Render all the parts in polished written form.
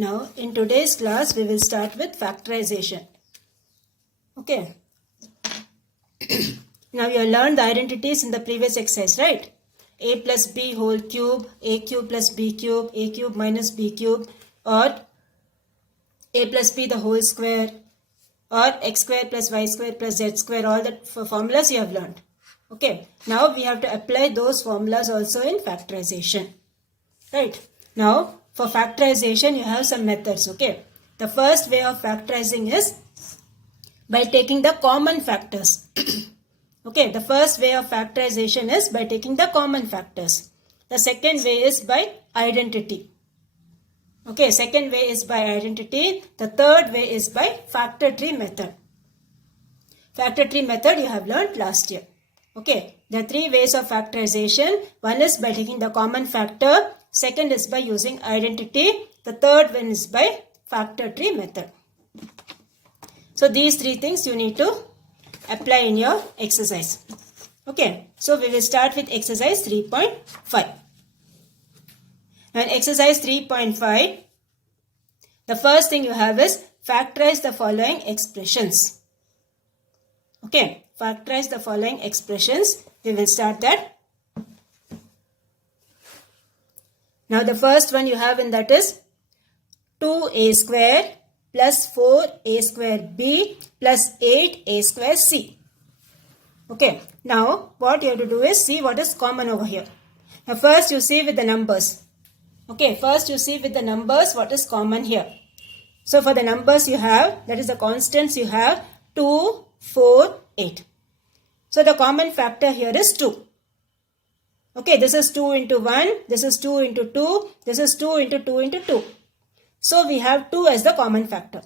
Now, in today's class, we will start with factorization. Okay. Now, you have learned the identities in the previous exercise, right? A plus B whole cube, A cube plus B cube, A cube minus B cube, or A plus B the whole square, or X square plus Y square plus Z square, all the formulas you have learned. Okay. Now, we have to apply those formulas also in factorization. Right. Now, for factorization, you have some methods. Okay. The first way of factorizing is by taking the common factors. Okay. The first way of factorization is by taking the common factors. The second way is by identity. Okay. Second way is by identity. The third way is by factor tree method. Factor tree method you have learned last year. Okay. There are three ways of factorization. One is by taking the common factor. Second is by using identity. The third one is by factor tree method. So these three things you need to apply in your exercise. Okay. So we will start with exercise 3.5. Now in exercise 3.5, the first thing you have is factorize the following expressions. Okay. Factorize the following expressions. We will start that. Now the first one you have in that is 2a square plus 4a square b plus 8a square c. Okay. Now what you have to do is see what is common over here. Now first you see with the numbers. Okay. First you see with the numbers what is common here. So for the numbers you have, that is the constants you have 2, 4, 8. So the common factor here is 2. Okay, this is 2 into 1, this is 2 into 2, this is 2 into 2 into 2. So we have 2 as the common factor.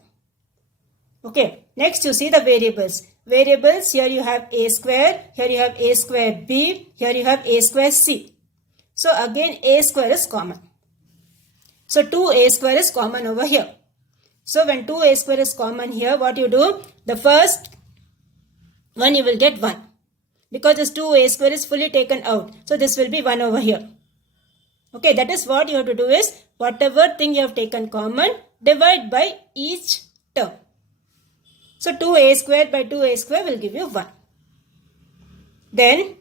Okay, next you see the variables. Variables, here you have a square, here you have a square b, here you have a square c. So again a square is common. So 2a square is common over here. So when 2a square is common here, what you do? The first one you will get 1. Because this 2a square is fully taken out. So this will be 1 over here. Okay, that is what you have to do is whatever thing you have taken common, divide by each term. So 2a square by 2a square will give you 1. Then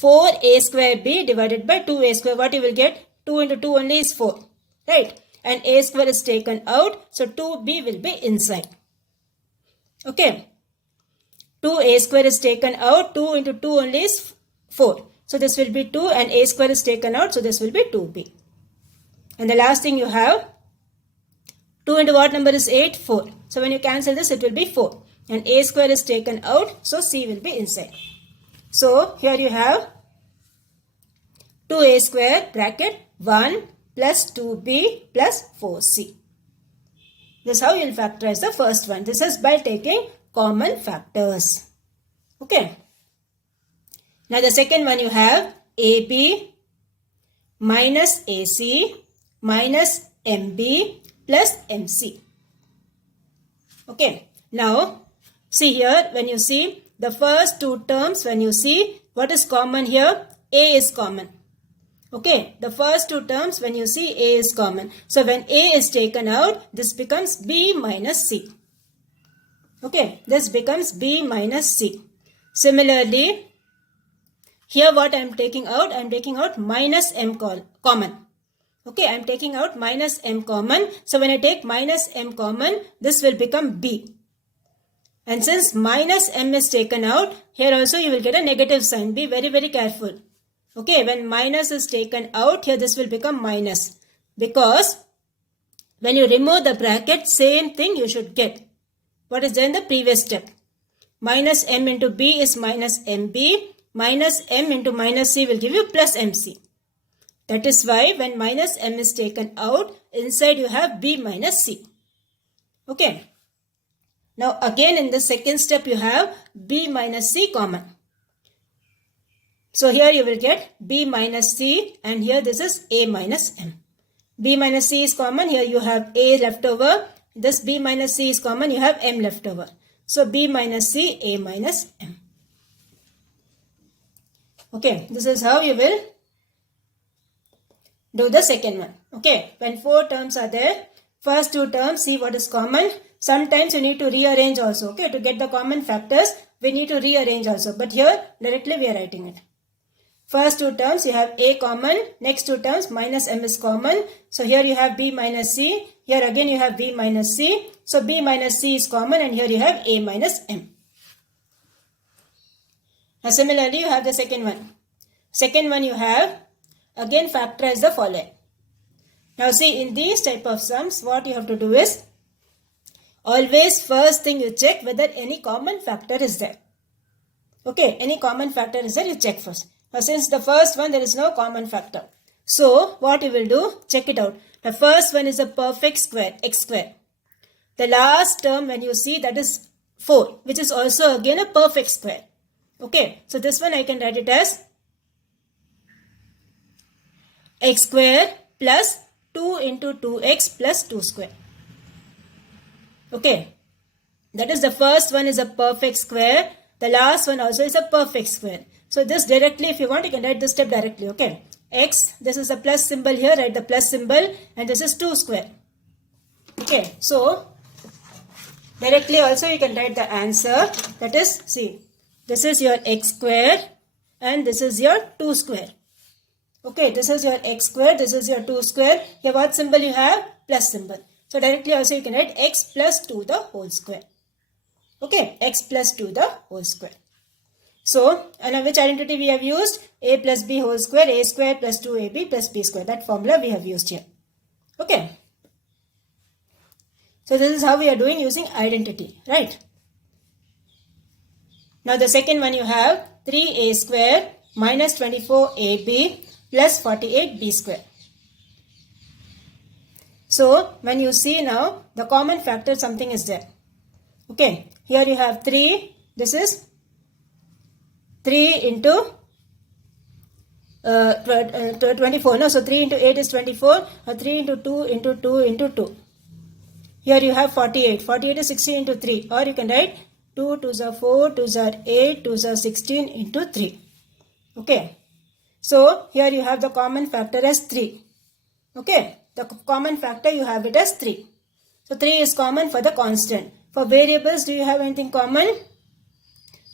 4a square b divided by 2a square, what you will get? 2 into 2 only is 4. Right? And a square is taken out. So 2b will be inside. Okay. 2a square is taken out, 2 into 2 only is 4. So this will be 2 and a square is taken out, so this will be 2b. And the last thing you have, 2 into what number is 8? 4. So when you cancel this, it will be 4. And a square is taken out, so c will be inside. So here you have 2a square bracket 1 plus 2b plus 4c. This is how you will factorize the first one. This is by taking common factors. Okay. Now the second one you have AB minus AC minus MB plus MC. Okay. Now see here, when you see the first two terms, when you see what is common here, A is common. Okay. The first two terms, when you see A is common. So when A is taken out, this becomes B minus C. Okay, this becomes B minus C. Similarly, here what I am taking out, I am taking out minus M common. Okay, I am taking out minus M common. So when I take minus M common, this will become B. And since minus M is taken out, here also you will get a negative sign. Be very, very careful. Okay, when minus is taken out, here this will become minus. Because when you remove the bracket, same thing you should get. What is there in the previous step? Minus m into b is minus mb. Minus m into minus c will give you plus mc. That is why when minus m is taken out, inside you have b minus c. Okay. Now again in the second step you have b minus c common. So here you will get b minus c and here this is a minus m. b minus c is common. Here you have a left over. This b minus c is common, you have m left over. So b minus c, a minus m. Okay, this is how you will do the second one. Okay, when 4 terms are there, first 2 terms, see what is common. Sometimes you need to rearrange also. Okay, to get the common factors, we need to rearrange also. But here, directly we are writing it. First 2 terms, you have a common. Next 2 terms, minus m is common. So here you have b minus c. Here again you have b minus c. So b minus c is common, and here you have a minus m. Now similarly, you have the second one. Second one you have, again factorize the following. Now see, in these type of sums, what you have to do is, always first thing you check whether any common factor is there. Okay, any common factor is there, you check first. Now since the first one, there is no common factor. So what you will do, check it out. The first one is a perfect square, x square. The last term when you see, that is 4, which is also again a perfect square. Okay, so this one I can write it as x square plus 2 into 2x plus 2 square. Okay, that is the first one is a perfect square. The last one also is a perfect square. So this directly, if you want, you can write this step directly. Okay, x, this is a plus symbol here, write the plus symbol, and this is 2 square. Okay, so directly also you can write the answer. That is, see, this is your x square and this is your 2 square. Okay, this is your x square, this is your 2 square. Here what symbol you have? Plus symbol. So directly also you can write x plus 2 the whole square. Okay, x plus 2 the whole square. So, and which identity we have used? A plus b whole square, a square plus 2ab plus b square. That formula we have used here. Okay. So this is how we are doing using identity, right? Now the second one you have 3a square minus 24ab plus 48b square. So when you see now, the common factor something is there. Okay, here you have 3, this is 3 into 24, no, so 3 into 8 is 24, or 3 into 2 into 2 into 2. Here you have 48, 48 is 16 into 3, or you can write 2 2s are 4, 2s are 8, 2s are 16 into 3. Okay, so here you have the common factor as 3. Okay, the common factor you have it as 3. So 3 is common for the constant. For variables, do you have anything common?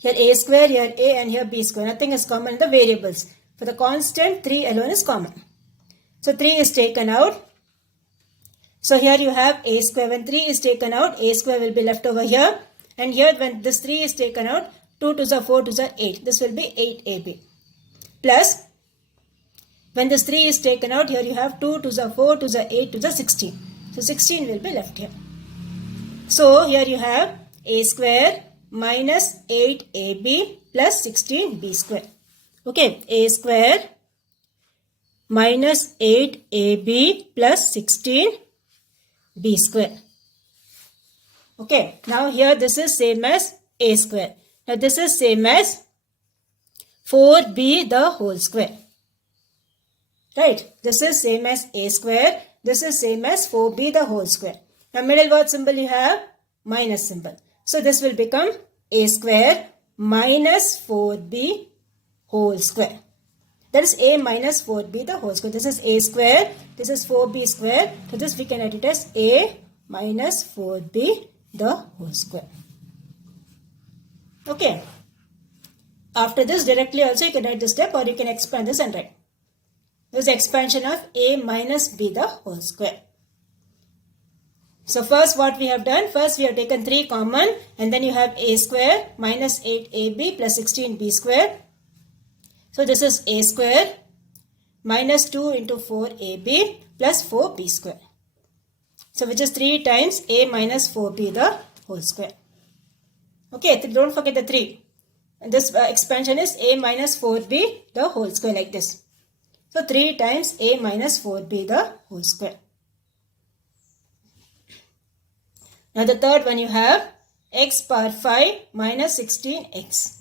Here a square, here a, and here b square. Nothing is common in the variables. For the constant, 3 alone is common. So 3 is taken out. So here you have a square. When 3 is taken out, a square will be left over here. And here when this 3 is taken out, 2 2s are 4, 2s are 8. This will be 8ab. Plus, when this 3 is taken out, here you have 2 2s are 4, 2s are 8, 2s are 16. So 16 will be left here. So here you have a square minus 8ab plus 16b square. Okay, a square minus 8ab plus 16b square. Okay, now here this is same as a square. Now this is same as 4b the whole square. Right, this is same as a square. This is same as 4b the whole square. Now middle what symbol you have? Minus symbol. So this will become a square minus 4b whole square. That is a minus 4b the whole square. This is a square. This is 4b square. So this we can write it as a minus 4b the whole square. Okay. After this directly also you can write this step, or you can expand this and write. This is expansion of a minus b the whole square. So first what we have done, first we have taken 3 common, and then you have a square minus 8ab plus 16b square. So this is a square minus 2 into 4ab plus 4b square. So which is 3 times a minus 4b the whole square. Okay, don't forget the 3. And this expansion is a minus 4b the whole square, like this. So 3 times a minus 4b the whole square. Now the third one you have x power 5 minus 16x.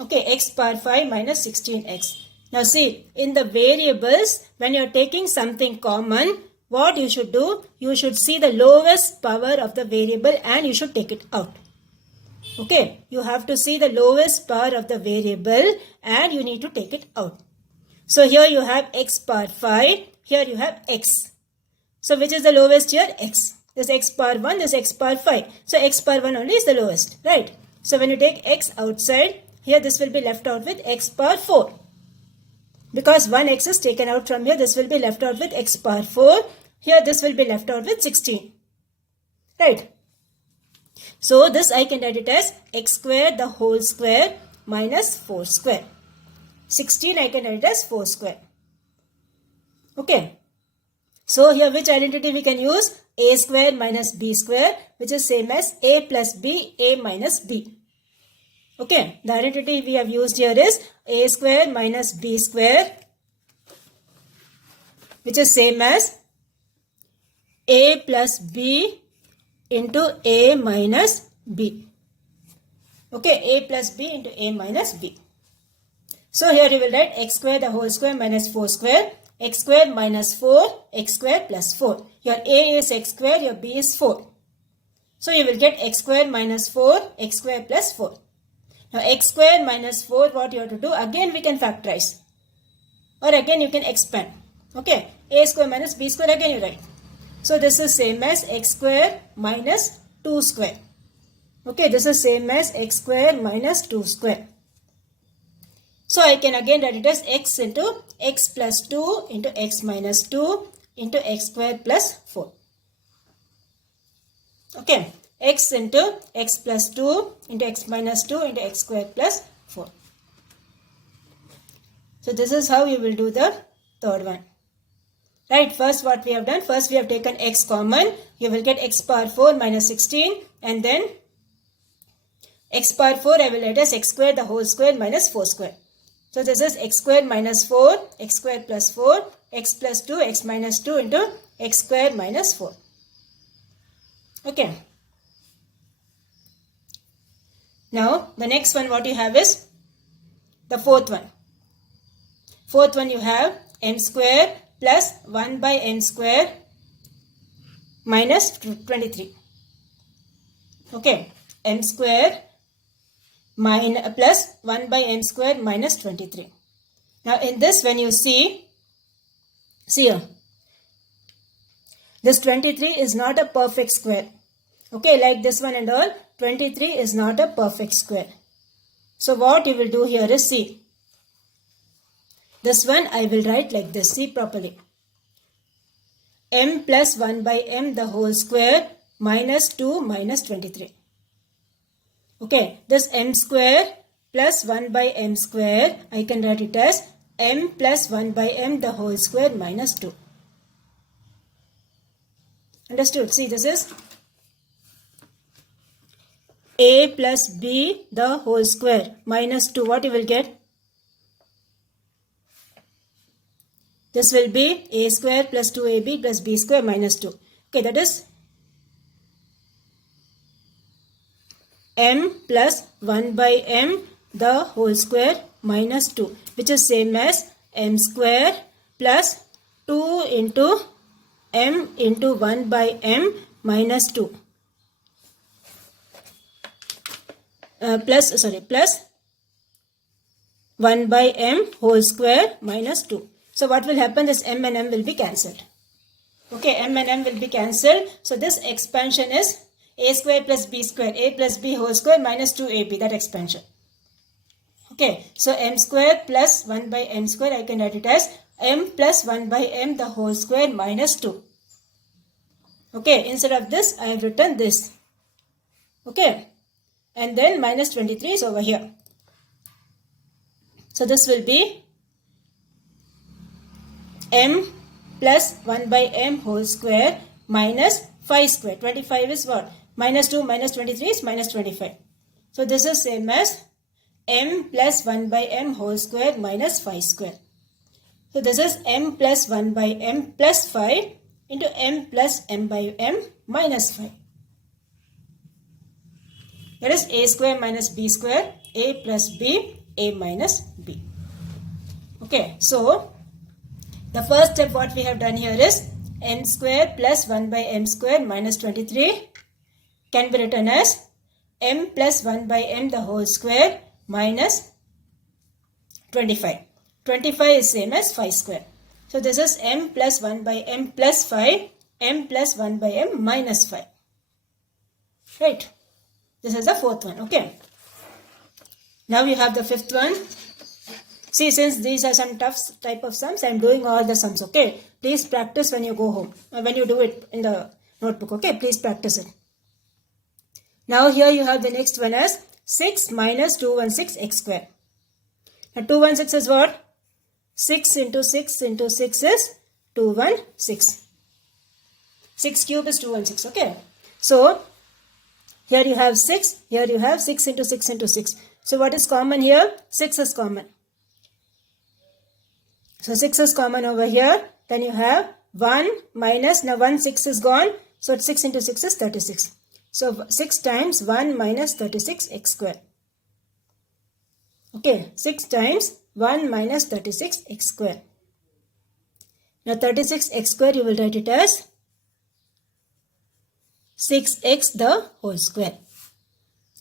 Okay, x power 5 minus 16x. Now see, in the variables, when you are taking something common, what you should do? You should see the lowest power of the variable and you should take it out. Okay, you have to see the lowest power of the variable and you need to take it out. So here you have x power 5. Here you have x. So which is the lowest here? X. This x power 1, this x power 5. So x power 1 only is the lowest, right? So when you take x outside, here this will be left out with x power 4. Because 1x is taken out from here, this will be left out with x power 4. Here this will be left out with 16. Right? So this I can write it as x square the whole square minus 4 square. 16 I can write it as 4 square. Okay. So here which identity we can use? A square minus b square, which is same as a plus b, a minus b. Okay, the identity we have used here is a square minus b square, which is same as a plus b into a minus b. Okay, a plus b into a minus b. So here you will write x square the whole square minus 4 square, x square minus 4, x square plus 4. Your a is x square, your b is 4. So you will get x square minus 4, x square plus 4. Now x square minus 4, what you have to do? Again we can factorize. Or again you can expand. Okay, a square minus b square, again you write. So this is same as x square minus 2 square. Okay, this is same as x square minus 2 square. So I can again write it as x into x plus 2 into x minus 2 into x square plus 4. Okay, x into x plus 2 into x minus 2 into x square plus 4. So this is how you will do the third one. Right, first what we have done, first we have taken x common, you will get x power 4 minus 16, and then x power 4 I will write as x square the whole square minus 4 square. So this is x square minus 4, x square plus 4, x plus 2, x minus 2 into x square minus 4. Okay. Now the next one what you have is the fourth one. Fourth one you have m square plus 1 by m square minus 23. Okay, m square plus 1 by m square minus 23. Now in this when you see here, this 23 is not a perfect square. Okay, like this one and all, 23 is not a perfect square. So what you will do here is see. This one I will write like this, see properly. M plus 1 by m the whole square minus 2 minus 23. Okay, this m square plus 1 by m square, I can write it as m plus 1 by m the whole square minus 2. Understood? See, this is a plus b the whole square minus 2. What you will get? This will be a square plus 2ab plus b square minus 2. Okay, that is m plus 1 by m the whole square minus 2, which is same as m square plus 2 into m into 1 by m minus 2. Plus 1 by m whole square minus 2. So what will happen? This m and m will be cancelled. Okay, m and m will be cancelled. So this expansion is a square plus b square, a plus b whole square minus 2ab, that expansion. Okay, so m square plus 1 by m square, I can write it as m plus 1 by m the whole square minus 2. Okay, instead of this, I have written this. Okay, and then minus 23 is over here. So this will be m plus 1 by m whole square minus 5 square. 25 is what? Minus 2 minus 23 is minus 25. So this is same as m plus 1 by m whole square minus 5 square. So this is m plus 1 by m plus 5 into m plus m by m minus 5. That is a square minus b square, a plus b, a minus b. Okay, so the first step what we have done here is m square plus 1 by m square minus 23 can be written as m plus 1 by m the whole square minus 25. 25 is same as 5 square. So this is m plus 1 by m plus 5, m plus 1 by m minus 5. Right. This is the fourth one. Okay. Now you have the fifth one. See, since these are some tough type of sums, I am doing all the sums. Okay. Please practice when you go home. When you do it in the notebook. Okay. Please practice it. Now here you have the next one as 6 minus 216 x square. Now 216 is what? 6 into 6 into 6 is 216. 6 cube is 216. Okay. So here you have 6. Here you have 6 into 6 into 6. So what is common here? 6 is common. So 6 is common over here. Then you have 1 minus, now 1 6 is gone. So 6 into 6 is 36. So 6 times 1 minus 36 x square. Okay, 6 times 1 minus 36 x square. Now 36 x square you will write it as 6x the whole square.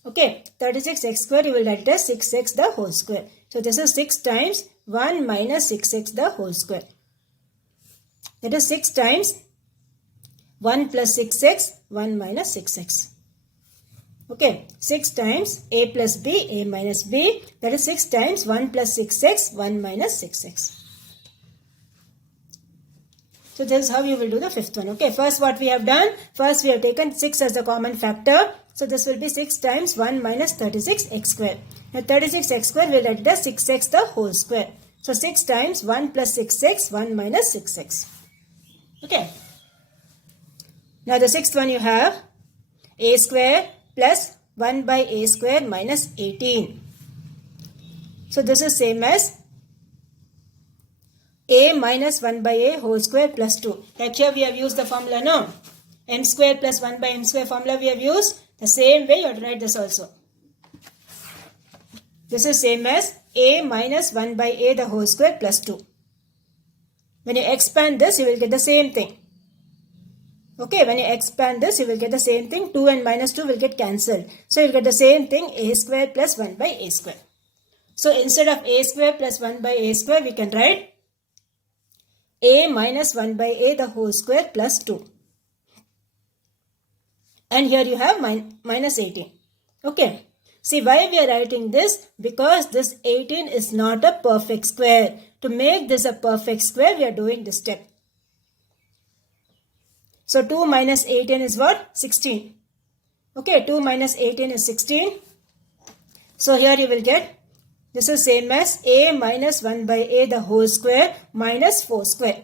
Okay, 36 x square you will write it as 6x the whole square. So this is 6 times 1 minus 6x the whole square. That is 6 times 1 plus 6x, 1 minus 6x. Okay, 6 times a plus b, a minus b. That is 6 times 1 plus 6x, 1 minus 6x. So this is how you will do the fifth one. Okay, first what we have done, first we have taken 6 as the common factor. So this will be 6 times 1 minus 36 x square. Now 36 x square will write it as 6x the whole square. So 6 times 1 plus 6x, 1 minus 6x. Okay. Now the sixth one you have a square plus 1 by a square minus 18. So this is same as a minus 1 by a whole square plus 2. Like here we have used the formula, no? M square plus 1 by m square formula we have used. The same way you have to write this also. This is same as a minus 1 by a the whole square plus 2. When you expand this, you will get the same thing. Okay, when you expand this, you will get the same thing. 2 and minus 2 will get cancelled. So you will get the same thing, a square plus 1 by a square. So instead of a square plus 1 by a square, we can write a minus 1 by a the whole square plus 2. And here you have minus 18. Okay. See why we are writing this? Because this 18 is not a perfect square. To make this a perfect square, we are doing this step. So 2 minus 18 is what? 16. Okay, 2 minus 18 is 16. So here you will get, this is same as a minus 1 by a the whole square minus 4 square.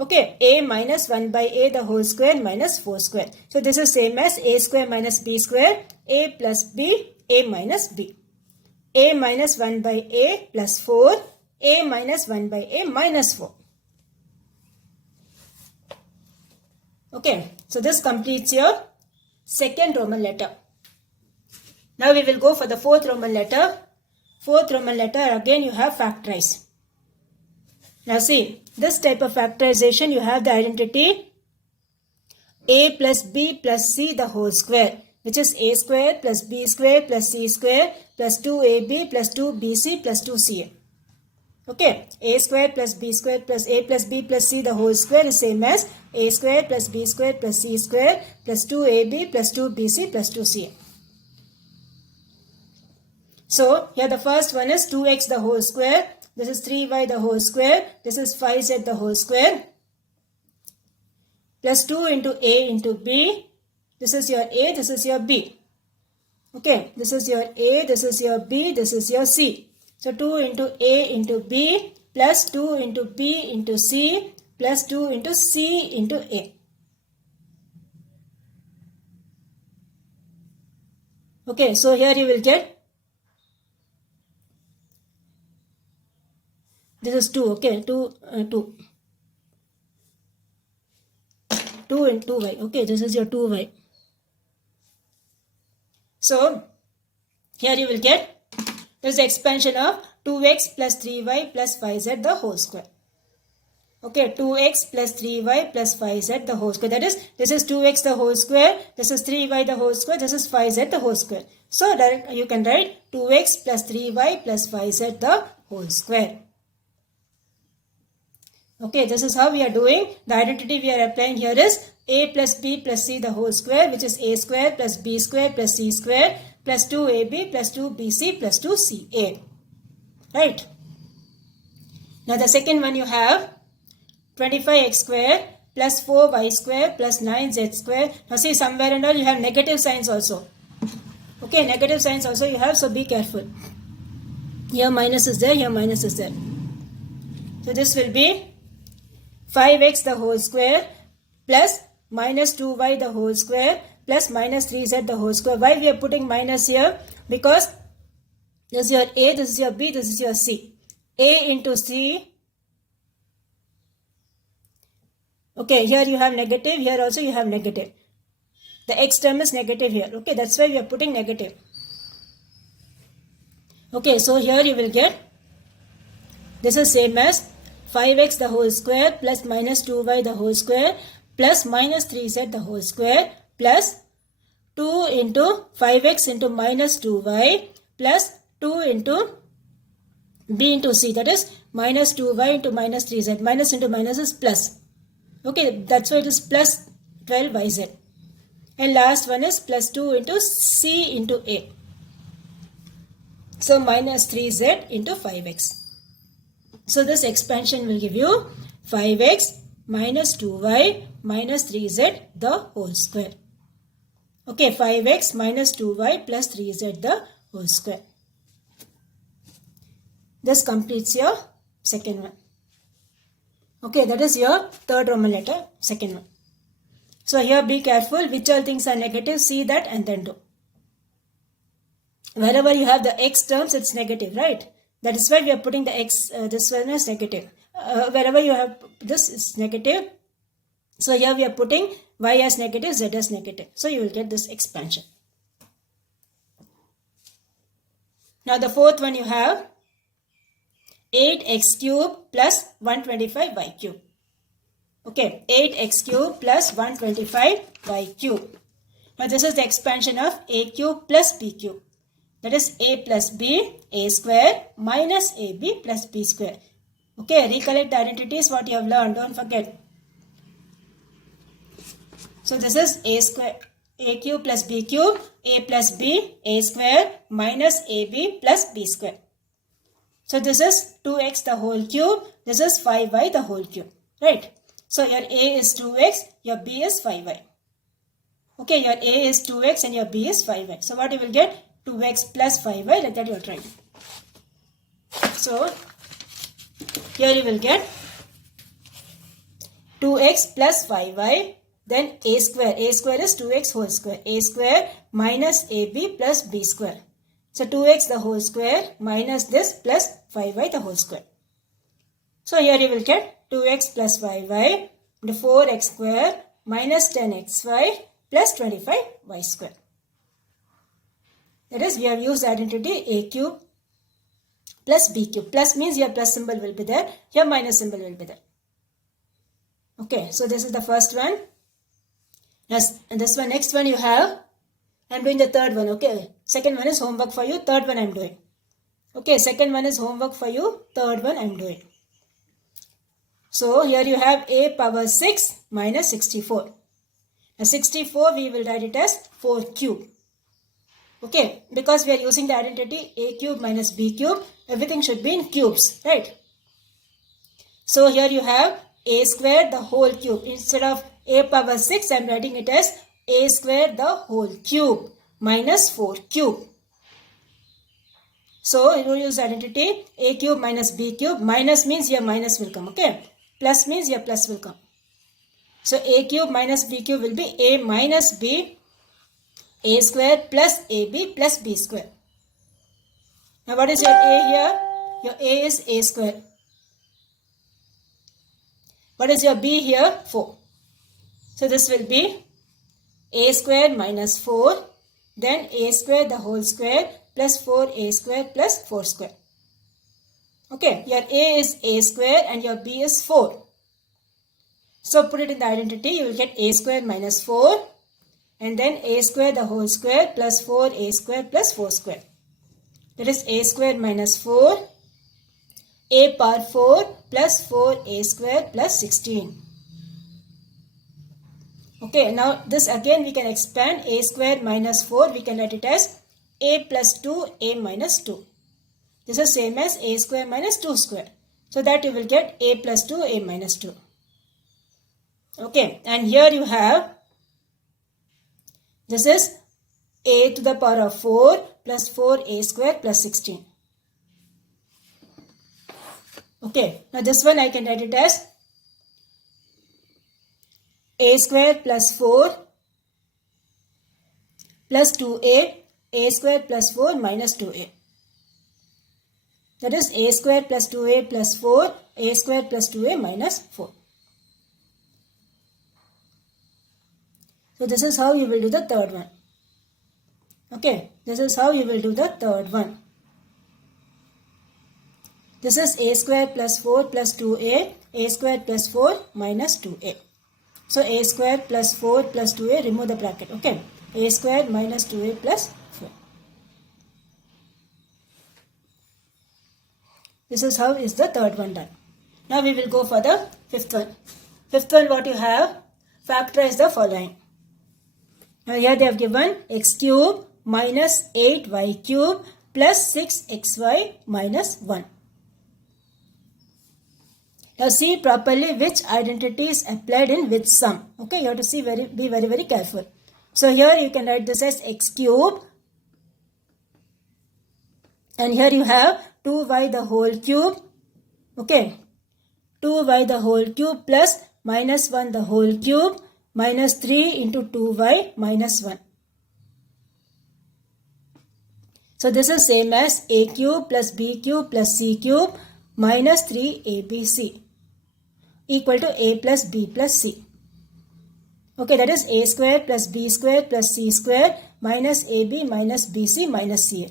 Okay, a minus 1 by a the whole square minus 4 square. So this is same as a square minus b square, a plus b, a minus b. A minus 1 by a plus 4, a minus 1 by a minus 4. Okay, so this completes your second Roman letter. Now we will go for the fourth Roman letter. Fourth Roman letter, again you have factorize. Now see, this type of factorization, you have the identity a plus b plus c the whole square, which is a square plus b square plus c square plus 2ab plus 2bc plus 2ca. Okay, a square plus b square plus a plus b plus c the whole square is same as a square plus b square plus c square plus 2ab plus 2bc plus 2ca. So here the first one is 2x the whole square. This is 3y the whole square. This is 5z the whole square. Plus 2 into a into b. This is your a, this is your b. Okay, this is your a, this is your b, this is your c. So 2 into a into b plus 2 into b into c plus 2 into c into a. Okay, so here you will get, this is 2, okay, 2 and 2y, okay, this is your 2y. So, here you will get, this is the expansion of 2x plus 3y plus 5z the whole square. Okay, 2x plus 3y plus 5z the whole square. That is, this is 2x the whole square, this is 3y the whole square, this is 5z the whole square. So, you can write 2x plus 3y plus 5z the whole square. Okay, this is how we are doing. The identity we are applying here is a plus b plus c the whole square, which is a square plus b square plus c square plus 2ab plus 2bc plus 2ca. Right? Now, the second one you have 25x square plus 4y square plus 9z square. Now see, somewhere and all you have negative signs also. Okay, negative signs also you have, so be careful. Here minus is there, here minus is there. So this will be 5x the whole square plus minus 2y the whole square plus minus 3z the whole square. Why we are putting minus here? Because this is your a, this is your b, this is your c. A into c. Okay, here you have negative, here also you have negative. The x term is negative here. Okay, that's why we are putting negative. Okay, so here you will get, this is same as 5x the whole square plus minus 2y the whole square plus minus 3z the whole square plus 2 into 5x into minus 2y plus 2 into b into c, that is minus 2y into minus 3z. Minus into minus is plus. Okay, that's why it is plus 12yz. And last one is plus 2 into c into a. So minus 3z into 5x. So this expansion will give you 5x minus 2y minus 3z the whole square. Okay, 5x minus 2y plus 3z the whole square. This completes your second one. Okay, that is your third Roman letter, second one. So here be careful, which all things are negative, see that and then do. Wherever you have the x terms, it's negative, right? That is why we are putting the x, this one is negative. Wherever you have this is negative. So here we are putting y as negative, z as negative. So you will get this expansion. Now the fourth one you have 8x cube plus 125y cube. Okay, 8x cube plus 125y cube. Now this is the expansion of a cube plus b cube. That is a plus b, a square minus ab plus b square. Okay, recollect the identities what you have learned, don't forget. So this is a square, a cube plus b cube, a plus b, a square minus ab plus b square. So this is 2x the whole cube, this is 5y the whole cube, right? So your a is 2x, your b is 5y. Okay, your a is 2x and your b is 5y. So what you will get? 2x plus 5y, like that you are trying. So here you will get 2x plus 5y, then a square. A square is 2x whole square. A square minus ab plus b square. So 2x the whole square minus this plus 5y the whole square. So here you will get 2x plus 5y into 4x square minus 10xy plus 25y square. That is, we have used identity a cube plus b cube. Plus means your plus symbol will be there, your minus symbol will be there. Okay, so this is the first one. Yes, and this one, next one you have, I am doing the third one, okay. Second one is homework for you, third one I am doing. Okay, second one is homework for you, third one I am doing. So here you have a power 6 minus 64. Now 64 we will write it as 4 cube. Okay, because we are using the identity a cube minus b cube, everything should be in cubes, right? So here you have a square the whole cube. Instead of a power 6, I am writing it as a square the whole cube minus 4 cube. So you will use identity a cube minus b cube. Minus means your minus will come, okay? Plus means your plus will come. So a cube minus b cube will be a minus b, a square plus ab plus b square. Now what is your a here? Your a is a square. What is your b here? 4. So this will be a square minus 4, then a square the whole square plus 4a square plus 4 square. Okay, your a is a square and your b is 4. So put it in the identity, you will get a square minus 4 and then a square the whole square plus 4a square plus 4 square. That is a square minus 4, a power 4 plus 4a square plus 16. Okay, now this again we can expand. A square minus 4, we can write it as a plus 2, a minus 2. This is same as a square minus 2 square. So that you will get a plus 2, a minus 2. Okay, and here you have, this is a to the power of 4 plus 4a square plus 16. Okay, now this one I can write it as a square plus 4 plus 2a, a square plus 4 minus 2a. That is a square plus 2a plus 4, a square plus 2a minus 4. So this is how you will do the third one. Okay, this is how you will do the third one. This is a square plus 4 plus 2a, a square plus 4 minus 2a. So a square plus 4 plus 2a, remove the bracket. Okay, a square minus 2a plus 4. This is how is the third one done. Now we will go for the fifth one. Fifth one, what you have, factorize the following. Now here they have given x cube minus 8y cube plus 6xy minus 1. Now see properly which identity is applied in which sum. Okay, you have to see be very careful. So here you can write this as x cube. And here you have 2y the whole cube. Okay, 2y the whole cube plus minus 1 the whole cube minus 3 into 2y minus 1. So this is same as a cube plus b cube plus c cube minus 3abc equal to a plus b plus c. Okay, that is a square plus b square plus c square minus ab minus bc minus ca.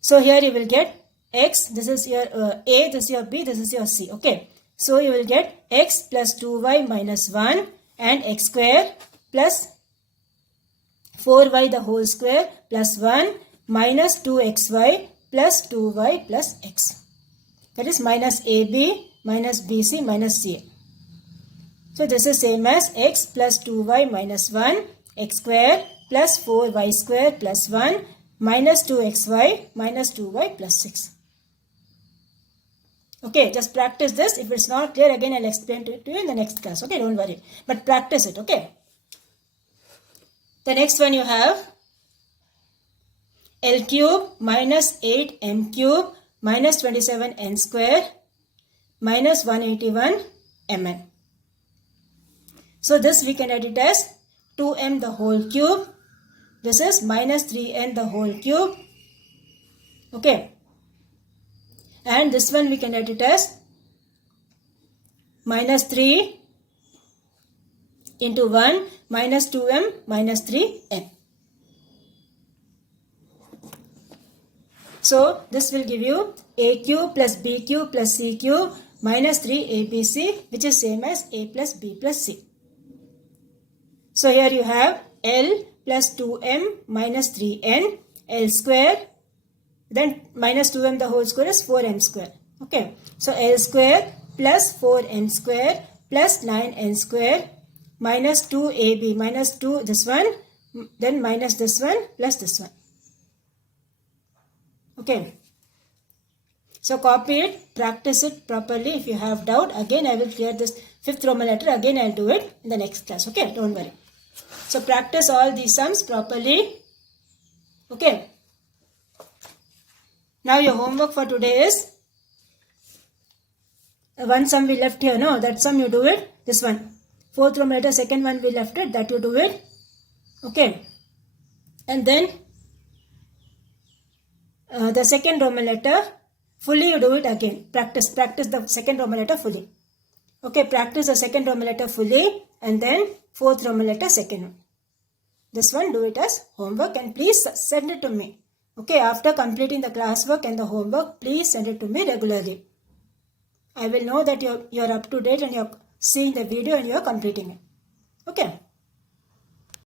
So here you will get x, this is your a, this is your b, this is your c. Okay, so you will get x plus 2y minus 1 and x square plus 4y the whole square plus 1 minus 2xy plus 2y plus x. That is minus ab minus bc minus ca. So this is same as x plus 2y minus 1 x square plus 4y square plus 1 minus 2xy minus 2y plus 6. Okay, just practice this. If it's not clear, again I'll explain to you in the next class. Okay, don't worry. But practice it, okay. The next one you have L cube minus 8m cube minus 27n square minus 181 mn. So this we can write it as 2m the whole cube. This is minus 3n the whole cube. Okay. And this one we can write it as minus 3 into 1 minus 2m minus 3n. So this will give you a cube plus b cube plus c cube minus 3abc, which is same as a plus b plus c. So here you have L plus 2m minus 3n, L square, then minus 2m the whole square is 4m square. Okay, so L square plus 4n square plus 9n square minus 2ab minus 2 this one, then minus this one plus this one. Okay, so copy it, practice it properly. If you have doubt, again I will clear this fifth Roman letter. Again I will do it in the next class. Okay, don't worry. So practice all these sums properly. Okay. Now your homework for today is one sum we left here. No, that sum you do it. This one. Fourth Roman letter, second one we left it. That you do it. Okay. And then the second Roman letter, fully you do it again. Practice the second Roman letter fully. Okay, practice the second Roman letter fully and then fourth Roman letter second one. This one do it as homework and please send it to me. Okay, after completing the classwork and the homework, please send it to me regularly. I will know that you're up to date and you're seeing the video and you're completing it. Okay.